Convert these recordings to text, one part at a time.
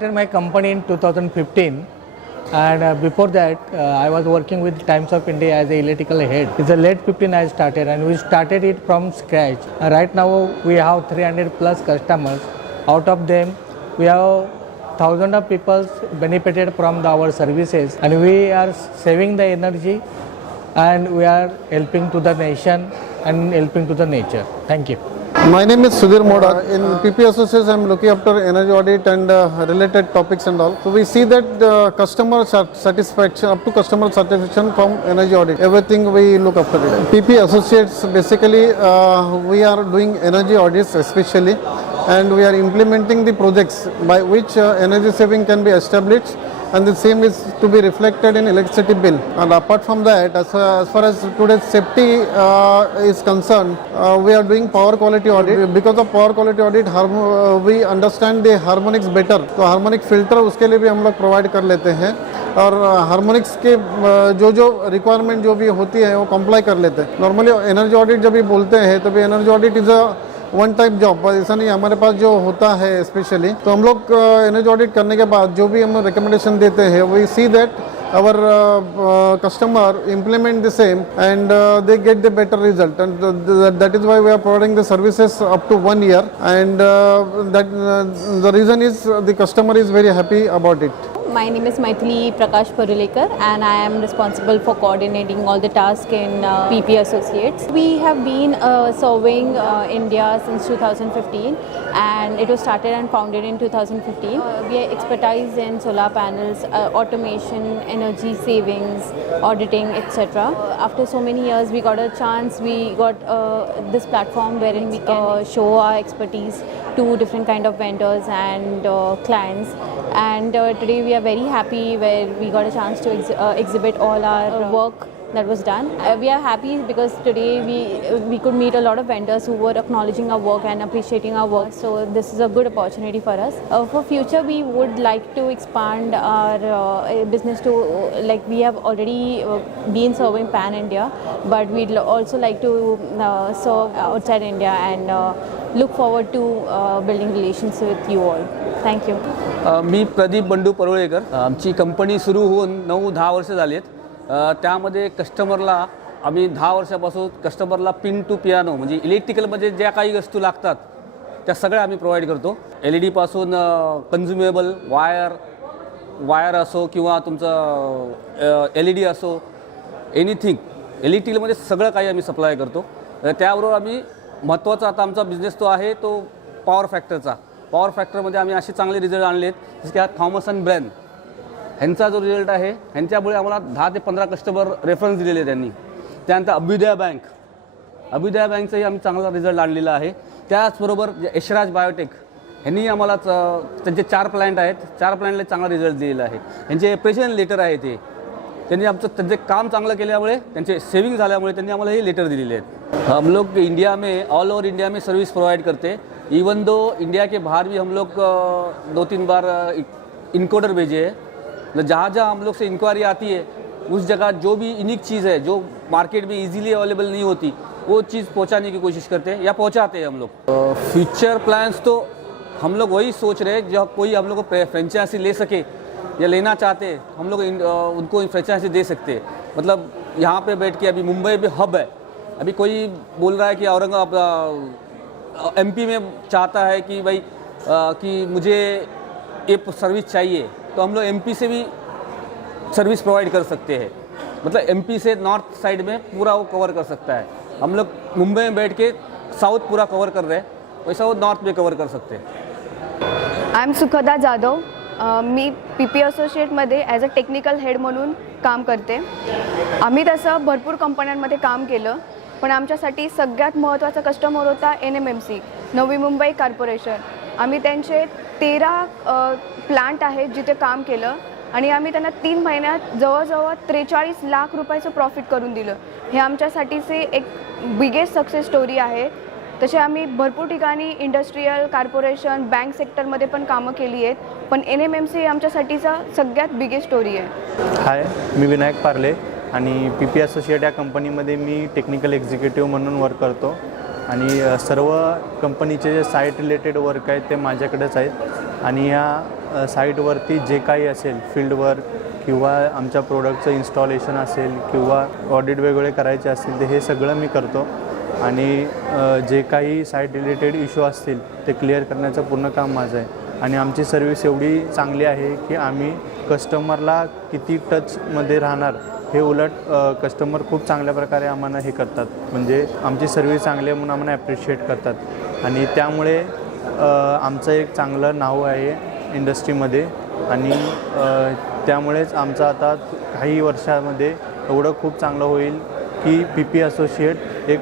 started my company in 2015, and before that I was working with Times of India as a electrical head. It's a late 15 I started, and we started it from scratch. Right now we have 300 plus customers. Out of them we have thousands of people benefited from our services, and we are saving the energy, and we are helping to the nation and helping to the nature. Thank you. My name is Sudhir Modak. In PP Associates, I am looking after energy audit and related topics and all. So we see that customer satisfaction, up to customer satisfaction from energy audit, everything we look after it. PP Associates, basically we are doing energy audits especially, and we are implementing the projects by which energy saving can be established, and the same is to be reflected in electricity bill. And apart from that, as far as today's safety is concerned, we are doing power quality audit. Because of power quality audit, we understand the harmonics better. तो harmonic filter उसके लिए भी हम लोग provide कर लेते हैं, और harmonics के जो रिक्वायरमेंट जो भी होती है वो कंप्लाई कर लेते हैं. नॉर्मली एनर्जी ऑडिट जब भी बोलते हैं तो भी energy audit is a one type job, ऐसा नहीं. हमारे पास जो होता है स्पेशली, तो हम लोग एनर्जी ऑडिट करने के बाद जो भी हम रिकमेंडेशन देते हैं, we see that our customer implement the same, and they get the better result, and that is why we are providing the services up to 1 year, and the reason is the customer is very happy about it. My name is Maithili Prakash Parulekar, and I am responsible for coordinating all the tasks in PP Associates. We have been serving India since 2015, and it was started and founded in 2015. We are expertise in solar panels, automation, energy savings, auditing, etc. After so many years, we got a chance. We got this platform wherein we can show our expertise to different kind of vendors and clients. And today we are very happy where we got a chance to exhibit all our work that was done. We are happy because today we could meet a lot of vendors who were acknowledging our work and appreciating our work. So this is a good opportunity for us. For future, we would like to expand our business to, like we have already been serving Pan India, but we'd also like to serve outside India, and look forward to building relations with you all. Thank you. मी प्रदीप बंडू परुळेकर. आमची company सुरू होऊन 9-10 वर्ष झाली आहेत. त्यामध्ये कस्टमरला आम्ही 10 वर्षापासून कस्टमरला पिन टू पियानो म्हणजे इलेक्ट्रिकलमध्ये ज्या काही वस्तू लागतात त्या सगळ्या आम्ही प्रोव्हाइड करतो. LED पासून कन्झ्युमेबल वायर असो किंवा तुमचं LED असो, एनिथिंग इलेक्ट्रिकलमध्ये सगळं काही आम्ही सप्लाय करतो. त्याबरोबर आम्ही महत्त्वाचा आता आमचा बिझनेस तो आहे तो पॉवर फॅक्टरचा. पॉवर फॅक्टरमध्ये आम्ही असे चांगले रिझल्ट आणले आहेत, जसे की हा थॉमस अँड ब्रॅन ह्यांचा जो रिझल्ट आहे, ह्यांच्यामुळे आम्हाला 10 ते 15 कस्टमर रेफरन्स दिलेले त्यांनी. त्यानंतर अभ्युदय बँकचाही आम्ही चांगला रिझल्ट आणलेला आहे. त्याचबरोबर यशराज बायोटेक ह्यांनी आम्हाला त्यांचे 4 प्लॅन्ट आहेत, 4 प्लॅन्टला चांगला रिझल्ट दिलेला आहे. यांचे प्रेसिडेंट लेटर आहे ते त्यांनी त्यांचे काम चांगलं केल्यामुळे, त्यांचे सेविंग झाल्यामुळे त्यांनी आम्हाला हे लेटर दिलेले आहेत. हम लोग इंडिया में ऑल ओवर इंडिया में सर्विस प्रोवाइड करते. इवन दो इंडिया के बाहर भी हम लोग 2-3 बार इनकोडर भेजे हैं. जहाँ हम लोग से इंक्वायरी आती है उस जगह जो भी यूनिक चीज़ है जो मार्केट में इजीली अवेलेबल नहीं होती वो चीज़ पहुँचाने की कोशिश करते हैं या पहुँचाते हैं हम लोग. फ्यूचर प्लान्स तो हम लोग वही सोच रहे हैं, जब कोई हम लोग को फ्रेंचाइजी ले सके या लेना चाहते हैं हम लोग उनको फ्रेंचाइजी दे सकते हैं. मतलब यहाँ पे बैठ के अभी मुंबई में हब है, अभी कोई बोल रहा है कि औरंगाबाद MP में चाहता है कि भाई कि मुझे ये सर्विस चाहिए, तो हम लोग MP से भी सर्विस प्रोवाइड कर सकते हैं. मतलब MP से नॉर्थ साइड में पूरा वो कवर कर सकता है. हम लोग मुंबई में बैठ के साउथ पूरा कवर कर रहे हैं, वैसा वो नॉर्थ में कवर कर सकते हैं. I am Sukhada Jadhav. मी PP असोसिएटमध्ये ॲज अ टेक्निकल हेड म्हणून काम करते. आम्ही तसं भरपूर कंपन्यांमध्ये काम केलं, पण आमच्यासाठी सगळ्यात महत्त्वाचा कस्टमर होता NMMC, नवी मुंबई कॉर्पोरेशन. आम्ही त्यांचे 13 प्लांट आहेत जिथे काम केलं, आणि आम्ही त्यांना 3 महिन्यात जवळजवळ 43 लाख रुपयाचं प्रॉफिट करून दिलं. हे आमच्यासाठीचे एक बिगेस्ट सक्सेस स्टोरी आहे. तसे आम्ही भरपूर ठिकाणी इंडस्ट्रियल कॉर्पोरेशन बँक सेक्टरमध्ये पण कामं केली आहेत, पण NMMC आमच्यासाठीचा सगळ्यात बिगेस्ट स्टोरी आहे. हाय, मी विनायक पार्ले आणि PP असोसिएट या कंपनीमध्ये मी टेक्निकल एक्झिक्युटिव्ह म्हणून वर्क करतो. आणि सर्व कंपनीचे जे साईट रिलेटेड वर्क आहेत ते माझ्याकडेच आहेत आणि या साईटवरती जे काही असेल फील्ड वर्क किंवा आमच्या प्रोडक्टचं इन्स्टॉलेशन असेल किंवा ऑडिट वेगवेगळे करायचे असतील ते हे सगळं मी करतो आणि जे काही साईट रिलेटेड इश्यू असतील ते क्लिअर करण्याचं पूर्ण काम माझं आहे आणि आमची सर्व्हिस एवढी चांगली आहे की आम्ही कस्टमरला किती टचमध्ये राहणार हे उलट कस्टमर खूप चांगल्या प्रकारे आम्हाला हे करतात म्हणजे आमची सर्व्हिस चांगली आहे म्हणून आम्हाला ॲप्रिशिएट करतात आणि त्यामुळे आमचं एक चांगलं नाव आहे इंडस्ट्रीमध्ये आणि त्यामुळेच आमचं आता काही वर्षामध्ये एवढं खूप चांगलं होईल की PP असोसिएट एक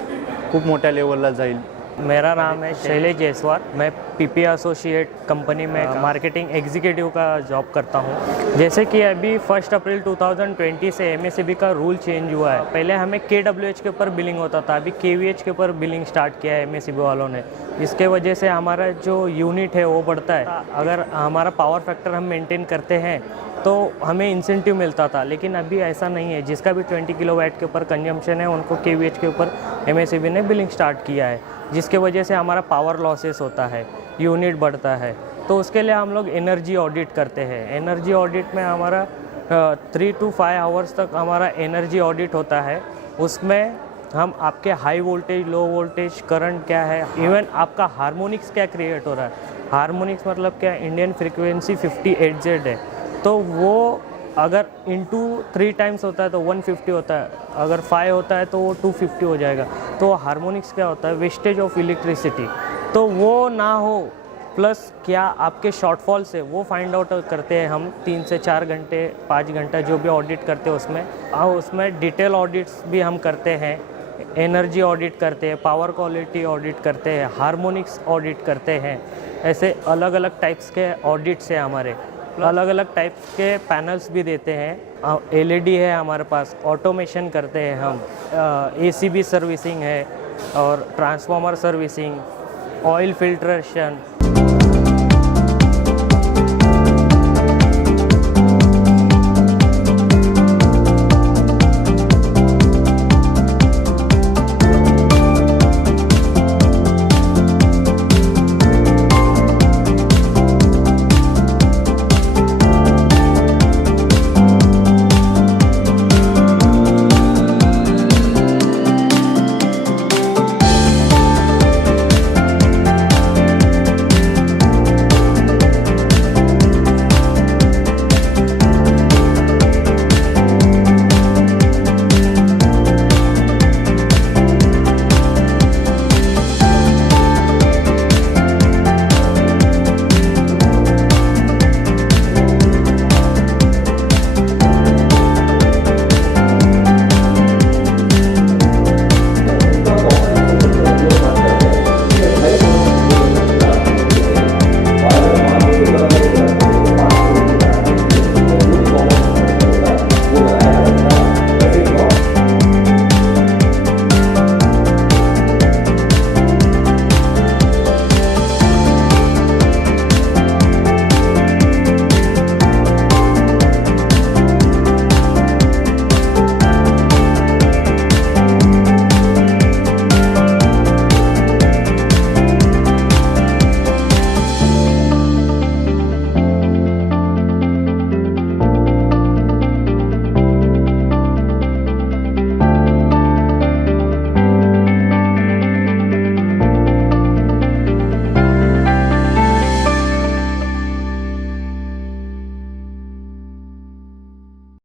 खूप मोठ्या लेवलला जाईल. मेरा नाम है शैलेश जायसवाल. मैं PP एसोसिएट कंपनी में मार्केटिंग एग्जीक्यूटिव का जॉब करता हूँ. जैसे कि अभी 1 अप्रैल 2020 से MACB का रूल चेंज हुआ है. पहले हमें KWH के ऊपर बिलिंग होता था, अभी KVH के ऊपर बिलिंग स्टार्ट किया है MACB वालों ने. इसके वजह से हमारा जो यूनिट है वो बढ़ता है. अगर हमारा पावर फैक्टर हम मेंटेन करते हैं तो हमें इंसेंटिव मिलता था, लेकिन अभी ऐसा नहीं है. जिसका भी 20 किलोवाट के ऊपर कंजम्पशन है उनको KVH के ऊपर MACB ने बिलिंग स्टार्ट किया है, जिसके वजह से हमारा पावर लॉसेस होता है, यूनिट बढ़ता है. तो उसके लिए हम लोग एनर्जी ऑडिट करते हैं. एनर्जी ऑडिट में हमारा 3 to 5 आवर्स तक हमारा एनर्जी ऑडिट होता है. उसमें हम आपके हाई वोल्टेज, लो वोल्टेज, करंट क्या है, इवन आपका हार्मोनिक्स क्या क्रिएट हो रहा है. हार्मोनिक्स मतलब क्या, इंडियन फ्रीक्वेंसी 58Z है, तो वो अगर इंटू 3 टाइम्स होता है तो 150 होता है, अगर 5 होता है तो वो 250 हो जाएगा. तो हार्मोनिक्स क्या होता है, वेस्टेज ऑफ इलेक्ट्रिसिटी, तो वो ना हो. प्लस क्या आपके शॉर्टफॉल से वो फाइंड आउट करते हैं हम 3 से 4 घंटे 5 घंटा जो भी ऑडिट करते हैं उसमें डिटेल ऑडिट्स भी हम करते हैं. एनर्जी ऑडिट करते हैं, पावर क्वालिटी ऑडिट करते हैं, हार्मोनिक्स ऑडिट करते हैं. ऐसे अलग अलग टाइप्स के ऑडिट्स हैं हमारे. अलग अलग टाइप्स के पैनल्स भी देते हैं. LED है हमारे पास, ऑटोमेशन करते हैं हम, ACB सर्विसिंग है और ट्रांसफार्मर सर्विसिंग, ऑयल फिल्ट्रेशन,